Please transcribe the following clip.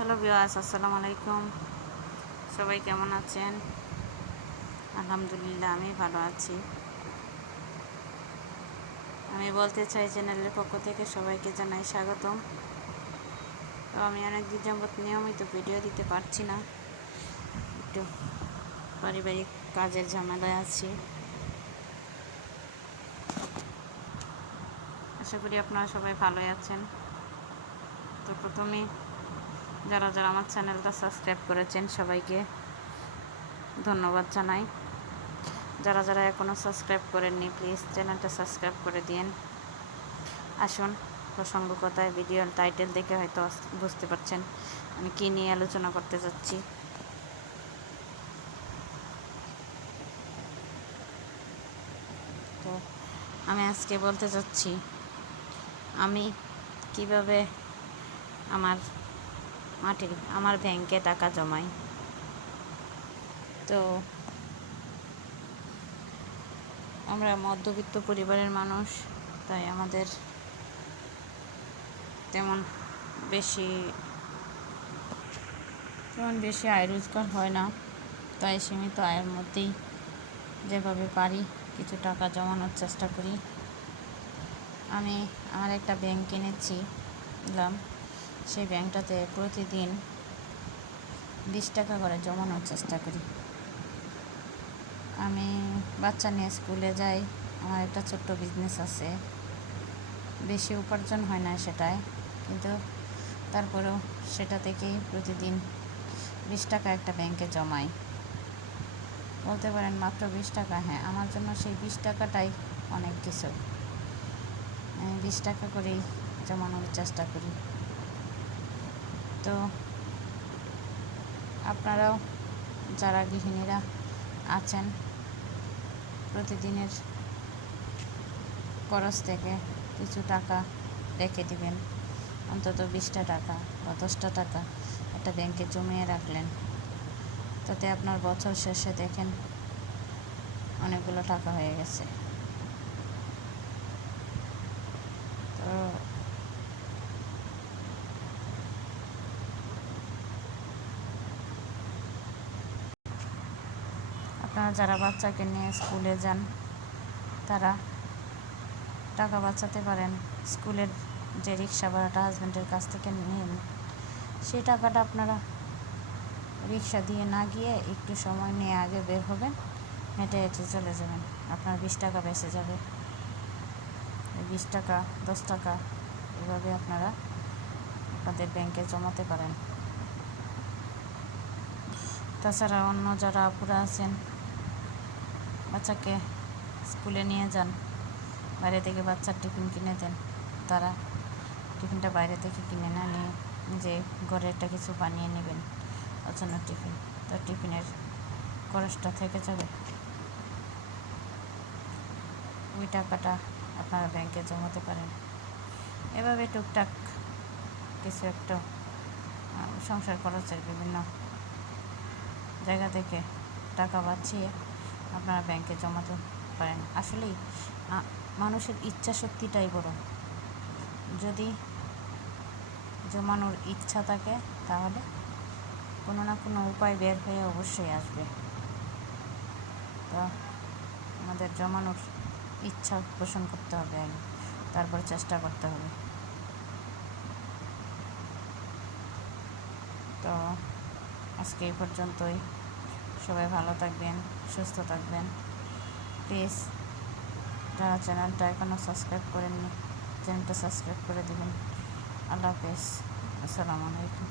Hello viewers, আসসালামু আলাইকুম। সবাই কেমন আছেন? আলহামদুলিল্লাহ, আমি ভালো আছি। আমি বলতে চাই, চ্যানেলের পক্ষ থেকে সবাইকে জানাই স্বাগতম। তো আমি অনেক দিন যাবত নিয়মিত ভিডিও দিতে পারছি না, একটু পারিবারিক কাজের ঝামেলায় আছি। আশা করি আপনারা সবাই ভালোই আছেন। তো প্রথমে যারা যারা আমার চ্যানেলটা সাবস্ক্রাইব করেছেন সবাইকে ধন্যবাদ জানাই। যারা যারা এখনও সাবস্ক্রাইব করেননি, প্লিজ চ্যানেলটা সাবস্ক্রাইব করে দিন। আসুন, প্রসঙ্গ কথায় ভিডিওর টাইটেল দেখে হয়তো বুঝতে পারছেন আমি কী নিয়ে আলোচনা করতে যাচ্ছি। তো আমি আজকে বলতে চাচ্ছি আমি কিভাবে আমার ব্যাংকে টাকা জমাই। তো আমরা মধ্যবিত্ত পরিবারের মানুষ, তাই আমাদের তেমন বেশি আয় রোজগার হয় না। তাই সীমিত আয়ের মধ্যেই যেভাবে পারি কিছু টাকা জমানোর চেষ্টা করি। আমি আমার একটা ব্যাংক কিনেছিলাম, সেই ব্যাংকটাতে প্রতিদিন 20 টাকা করে জমানোর চেষ্টা করি। আমি বাচ্চা নিয়ে স্কুলে যাই, আমার একটা ছোট্ট বিজনেস আছে। বেশি উপার্জন হয় না সেটায়, কিন্তু তারপরেও সেটা থেকেই প্রতিদিন 20 টাকা একটা ব্যাংকে জমাই। বলতে পারেন মাত্র 20 টাকা। হ্যাঁ, আমার জন্য সেই 20 টাকাটাই অনেক কিছু। আমি 20 টাকা করেই জমানোর চেষ্টা করি। তো আপনারাও যারা গৃহিণীরা আছেন, প্রতিদিনের খরচ থেকে কিছু টাকা রেখে দিবেন, অন্তত 20টা টাকা বা 10টা টাকা একটা ব্যাংকে জমিয়ে রাখলেন। তাতে আপনার বছর শেষে দেখেন অনেকগুলো টাকা হয়ে গেছে। তো আপনারা যারা বাচ্চাকে নিয়ে স্কুলে যান, তারা টাকা বাঁচাতে পারেন। স্কুলের যে রিক্সা ভাড়াটা হাজব্যান্ডের কাছ থেকে নিন, সেই টাকাটা আপনারা রিক্সা দিয়ে না গিয়ে একটু সময় নিয়ে আগে বের হবেন, হেঁটে হেঁটে চলে যাবেন। আপনার 20 টাকা বেঁচে যাবে। 20 টাকা 10 টাকা এভাবে আপনারা আপনাদের ব্যাংকে জমাতে পারেন। তাছাড়া অন্য যারা আপুরা আছেন, বাচ্চাকে স্কুলে নিয়ে যান, বাইরে থেকে বাচ্চার টিফিন কিনে দেন, তারা টিফিনটা বাইরে থেকে কিনে না নিয়ে নিজে ঘরে একটা কিছু বানিয়ে নেবেন অচন্য টিফিন। তো টিফিনের খরচটা থেকে যাবে, ওই টাকাটা আপনারা ব্যাংকে জমাতে পারেন। এভাবে টুকটাক কিছু একটা সংসার খরচের বিভিন্ন জায়গা থেকে টাকা বাঁচিয়ে আপনারা ব্যাংকে জমাতে পারেন। আসলেই মানুষের ইচ্ছা শক্তিটাই বড়। যদি জমানোর ইচ্ছা থাকে তাহলে কোনো না কোনো উপায় বের হয়ে অবশ্যই আসবে। তো আমাদের জমানোর ইচ্ছা পোষণ করতে হবে আগে, তারপর চেষ্টা করতে হবে। তো আজকে এই পর্যন্তই। সবাই ভালো থাকবেন, সুস্থ থাকবেন। প্লিজ যারা চ্যানেলটা এখনও সাবস্ক্রাইব করেননি, চ্যানেলটা সাবস্ক্রাইব করে দেবেন। আল্লাহ হাফেজ, আসসালামু আলাইকুম।